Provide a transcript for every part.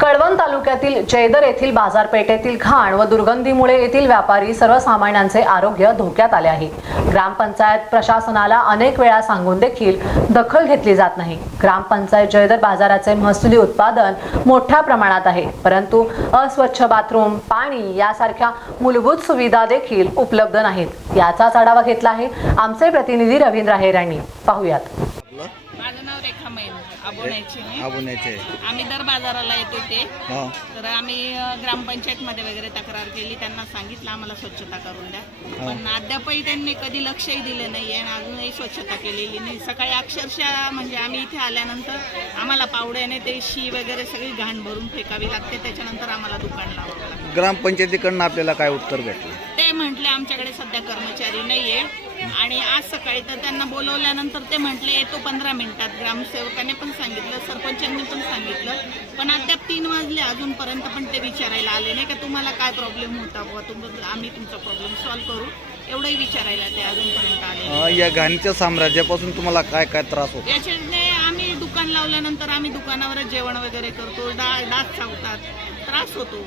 कळवण तालुक्यातील जयदर येथील बाजारपेठेतील घाण व दुर्गंधीमुळे येथील व्यापारी सर्वसामान्यांचे आरोग्य धोक्यात आले आहे. ग्रामपंचायत प्रशासनाला अनेक वेळा सांगून देखील दखल घेतली जात नाही. ग्रामपंचायत जयदर बाजाराचे महसुली उत्पादन मोठ्या प्रमाणात आहे. परंतु अस्वच्छ बाथरूम पाणी यासारख्या मूलभूत सुविधा देखील उपलब्ध नाहीत. याचाच आढावा घेतला आहे आमचे प्रतिनिधी रवींद्र आहेर यांनी पाहुयात. आपलं? माझं नाव रेखा मैन आबोण्याची आबुण्याचे. आम्ही दर बाजाराला येतो ते हा. तर आम्ही अ, ग्रामपंचायतमध्ये वगैरे तक्रार केली त्यांना सांगितलं आम्हाला स्वच्छता करून द्या. पण अद्यापही त्यांनी कधी लक्षही दिलं नाही आणि अजूनही स्वच्छता केलेली नाही. सकाळी अक्षरशः म्हणजे आम्ही इथे आल्यानंतर आम्हाला पावड्याने ते शी वगैरे सगळी घाण भरून फेकावी लागते. त्याच्यानंतर आम्हाला दुकान लावावं लागतं. ग्रामपंचायतीकडनं आपल्याला काय उत्तर भेटलं? ते म्हटले आमच्याकडे सध्या कर्मचारी नाहीये. आणि आज सकाळी तर त्यांना बोलवल्यानंतर ते म्हटले येतो पंधरा मिनिटात. ग्रामसेवकाने पण सांगितलं सरपंचांनी पण सांगितलं. पण अद्याप तीन वाजले अजूनपर्यंत पण ते विचारायला आले नाही का तुम्हाला काय प्रॉब्लेम होता बुवा? तुम आम्ही तुमचा प्रॉब्लेम सॉल्व्ह करू. एवढंही विचारायला ते अजूनपर्यंत आले नाही. अं, या घाणीच्या साम्राज्यापासून तुम्हाला काय काय त्रास होतो? याच्याने आम्ही दुकान लावल्यानंतर आम्ही दुकानावरच जेवण वगैरे करतो. डा डास चावतात. त्रास होतो.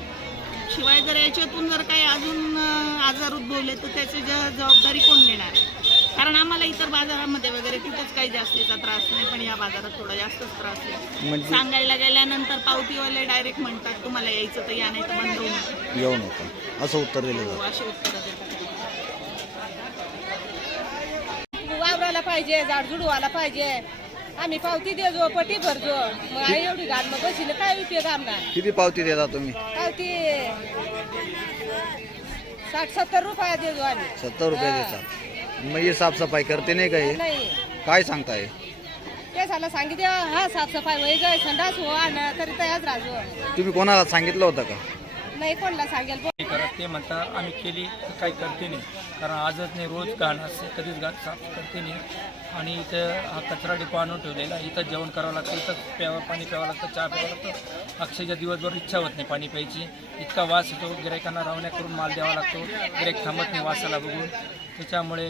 शिवाय जर याच्यातून जर काही अजून आजार उद्भवले तर त्याची ज- जबाबदारी कोण घेणार? कारण आम्हाला इतर बाजारामध्ये वगैरे कुठेच काही जास्तीचा त्रास नाही पण या बाजारात थोडा जास्तच त्रास आहे. म्हणजे? सांगायला गेल्यानंतर पावतीवाले डायरेक्ट म्हणतात तुम्हाला यायचं तर या नाही तर बंद होऊन येऊ नका. असं उत्तर दिलं जातं. अशी उत्तरं देतात वावराला पाहिजे झाडझुड व्हायला पाहिजे. आम्ही पावती देजो पटी भरजो. मग आई एवढी घाण मग बसीने काय उपयोग आमना किती पावती देता तुम्ही? पावती साठ सत्तर रुपया देजो आम्ही. सत्तर रुपये देतात मग हे साफसफाई करते नाही का हे? नाही. काय सांगताय? ते झालं सांगितलं हा साफसफाई वय गाय संडास हो आण तरी तयार राहजो तुम्ही कोणाला सांगितलं होतं का? नाही कोणला सांगेल. करत ते म्हणतात आम्ही केली तर काही करते नाही. कारण आजच नाही रोज घाण असते कधीच घाण साफ करते नाही. आणि इथं हा कचरा डिपो आणून ठेवलेला आहे. इथं जेवण करावं लागतं इथं प्यावं पाणी प्यावं लागतं चहा प्यावं लागतं. अक्षरशः दिवसभर इच्छा होत नाही पाणी प्यायची. इतका वास येतो गिरायकांना रावण्या करून माल द्यावा लागतो. गिरायक थांबत नाही वासाला बघून. त्याच्यामुळे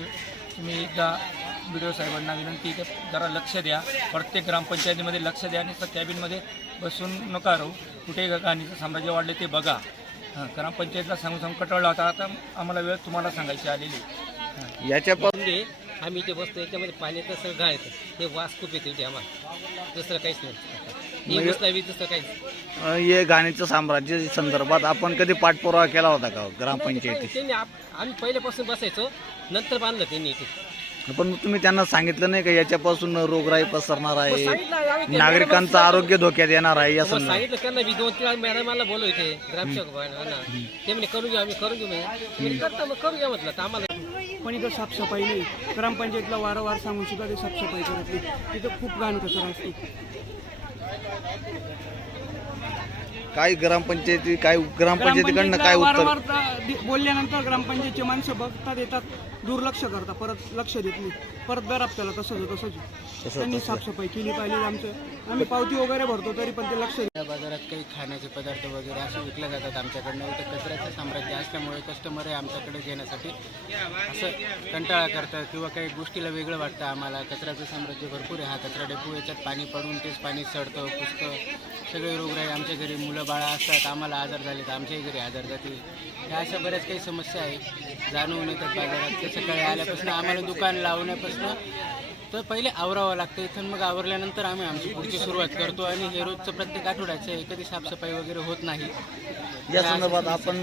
तुम्ही एकदा बी डी साहेबांना विनंती की जरा लक्ष द्या. प्रत्येक ग्रामपंचायतीमध्ये लक्ष द्या आणि कॅबिनमध्ये बसून नका राहू. कुठे घाणीचं साम्राज्य वाढले ते बघा. हां ग्रामपंचायतला सांगून सांगून कटाळला होता आता आम्हाला वेळ तुम्हाला सांगायची आलेली हां. याच्यापासून म्हणजे आम्ही इथे बसतो याच्यामध्ये पाण्याचं सगळं गाळ येतं ते वास खूप येते इथे आम्हाला. दुसरं काहीच नाही. हे बसला बी दुसरं काहीच अं, हे घाणीचं साम्राज्य संदर्भात आपण कधी पाठपुरावा केला होता का त्यांनी आप- आम्ही पहिल्यापासून बसायचो. नंतर बांधलं त्यांनी इथे. पण तुम्ही त्यांना सांगितलं नाही का याच्यापासून रोगराई पसरणार आहे नागरिकांचं आरोग्य धोक्यात येणार आहे या सांगितलं त्यांना मी दोन तीन मॅडमाला बोलव इथे ग्रामसेवक बाळांना. ते घेऊ आम्ही घेऊ करता मग करू घ्या म्हटलं. तर आम्हाला पण इथं साफसफाई नाही. ग्रामपंचायतला वारंवार सांगून सुद्धा ते साफसफाई करत नाही. तिथं खूप घाण कचरा असतो. काय ग्रामपंचायती काय ग्रामपंचायतीकडनं काय उत्तर? वारंवार ता- दि- बोलल्यानंतर ग्रामपंचायतचे माणसं बघतात येतात दुर्लक्ष करतात परत लक्ष देत नाही. परत दर आपल्याला तसंच तसंच. त्यांनी साफसफाई केली पाहिजे आमचं. आम्ही पावती वगैरे भरतो तरी पण ते लक्ष या बाजारात काही खाण्याचे पदार्थ वगैरे असे विकले जातात आमच्याकडनं. इथं कचऱ्याचं साम्राज्य असल्यामुळे कस्टमर आमच्याकडे घेण्यासाठी. असं कंटाळा करतात किंवा काही गोष्टीला वेगळं वाटतं आम्हाला. कचऱ्याचं साम्राज्य भरपूर आहे. हा कचरा डेपो याच्यात पाणी पडून तेच पाणी सडतं पुसतं. सगळे रोगराई आमच्या घरी मुलं बाळा असतात आम्हाला आजार झाले तर आमच्याही घरी आजार जातील. ह्या अशा बऱ्याच काही समस्या आहेत जाणवून येतात बाजारात. ते सकाळी आल्यापासून आम्हाला दुकान लावण्यापासून तर पहिले आवरावं लागतं. इथून मग आवरल्यानंतर आम्ही आमची पुढची सुरुवात करतो आणि हे रोजचं प्रत्येक आठवड्याचं आहे कधी साफसफाई वगैरे होत नाही. या संदर्भात आपण